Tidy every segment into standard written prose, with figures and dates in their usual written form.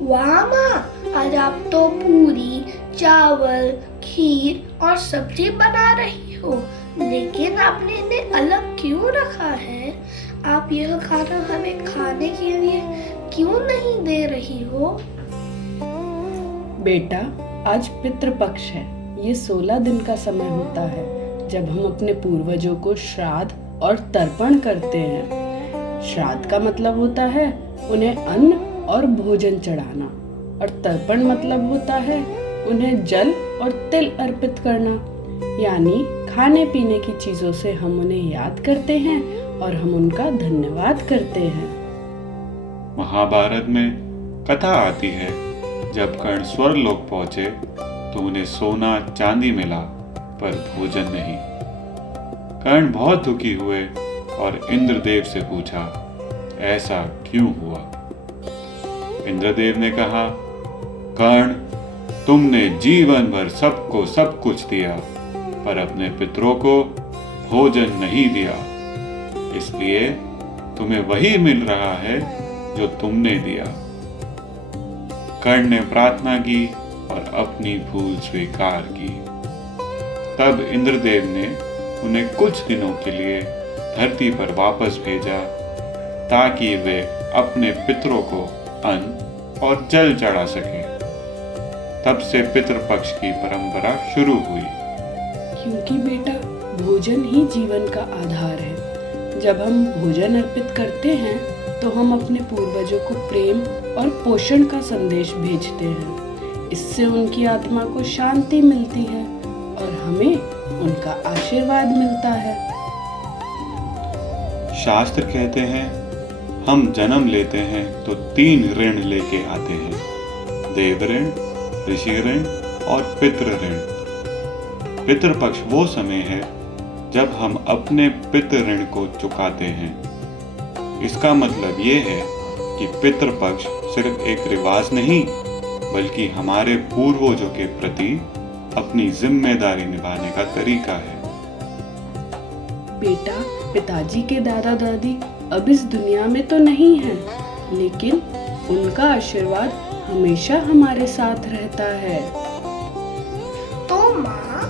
वाह माँ, आज आप तो पूरी, चावल, खीर और सब्जी बना रही हो, लेकिन आपने इन्हें अलग क्यों रखा है? आप यह खाना हमें खाने के लिए क्यों नहीं दे रही हो? बेटा, आज पितृपक्ष है। ये 16 दिन का समय होता है जब हम अपने पूर्वजों को श्राद्ध और तर्पण करते हैं। श्राद्ध का मतलब होता है उन्हें अन्न और भोजन चढ़ाना, और तर्पण मतलब होता है उन्हें जल और तिल अर्पित करना। यानी खाने पीने की चीजों से हम उन्हें याद करते हैं और हम उनका धन्यवाद करते हैं। महाभारत में कथा आती है, जब कर्ण स्वर्गलोक पहुंचे तो उन्हें सोना चांदी मिला पर भोजन नहीं। कर्ण बहुत दुखी हुए और इंद्रदेव से पूछा, ऐसा क्यों हुआ? इंद्रदेव ने कहा, कर्ण, तुमने जीवन भर सबको सब कुछ दिया पर अपने पितरों को भोजन नहीं दिया, इसलिए तुम्हें वही मिल रहा है जो तुमने दिया। कर्ण ने प्रार्थना की और अपनी भूल स्वीकार की। तब इंद्रदेव ने उन्हें कुछ दिनों के लिए धरती पर वापस भेजा ताकि वे अपने पितरों को अन्न और जल चढ़ा सकें। तब से पितृपक्ष की परंपरा शुरू हुई। क्योंकि बेटा, भोजन ही जीवन का आधार है। जब हम भोजन अर्पित करते हैं तो हम अपने पूर्वजों को प्रेम और पोषण का संदेश भेजते हैं। इससे उनकी आत्मा को शांति मिलती है और हमें उनका आशीर्वाद मिलता है। शास्त्र कहते हैं, हम जन्म लेते हैं तो 3 ऋण लेके आते हैं, देव ऋण, ऋषि ऋण और पितृ ऋण। पितृपक्ष वो समय है जब हम अपने पितृ ऋण को चुकाते हैं। इसका मतलब ये है कि पितृपक्ष सिर्फ एक रिवाज नहीं, बल्कि हमारे पूर्वजों के प्रति अपनी जिम्मेदारी निभाने का तरीका है। बेटा, पिताजी के दादा दादी अब इस दुनिया में तो नहीं हैं, लेकिन उनका आशीर्वाद हमेशा हमारे साथ रहता है। तो माँ,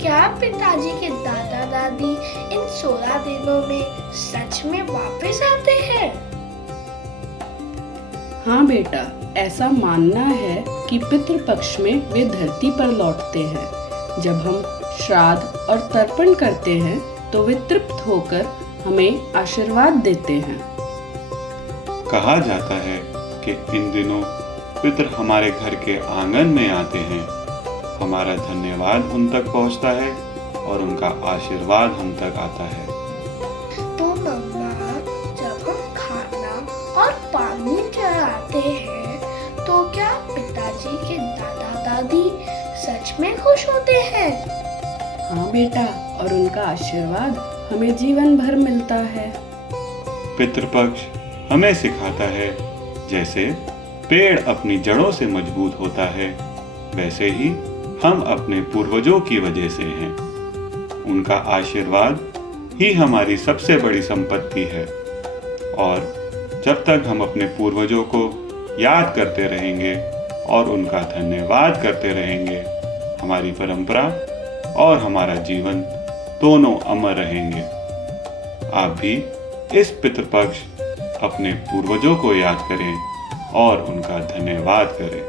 क्या पिताजी के दादा दादी इन 16 दिनों में सच में वापस आते हैं? हाँ बेटा, ऐसा मानना है कि पितृपक्ष में वे धरती पर लौटते हैं। जब हम श्राद्ध और तर्पण करते हैं तो वे तृप्त होकर हमें आशीर्वाद देते हैं। कहा जाता है कि इन दिनों पितृ हमारे घर के आंगन में आते हैं, हमारा धन्यवाद उन तक पहुंचता है और उनका आशीर्वाद हम तक आता है। तो मम्मा, जब हम खाना और पानी चढ़ाते हैं तो क्या पिताजी के दादा दादी सच में खुश होते हैं? हाँ बेटा, और उनका आशीर्वाद हमें जीवन भर मिलता है। पितृपक्ष हमें सिखाता है, जैसे पेड़ अपनी जड़ों से मजबूत होता है, वैसे ही हम अपने पूर्वजों की वजह से हैं। उनका आशीर्वाद ही हमारी सबसे बड़ी संपत्ति है, और जब तक हम अपने पूर्वजों को याद करते रहेंगे और उनका धन्यवाद करते रहेंगे, हमारी परंपरा और हमारा जीवन दोनों अमर रहेंगे। आप भी इस पितृपक्ष अपने पूर्वजों को याद करें और उनका धन्यवाद करें।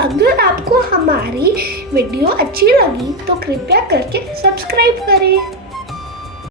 अगर आपको हमारी वीडियो अच्छी लगी तो कृपया करके सब्सक्राइब करें।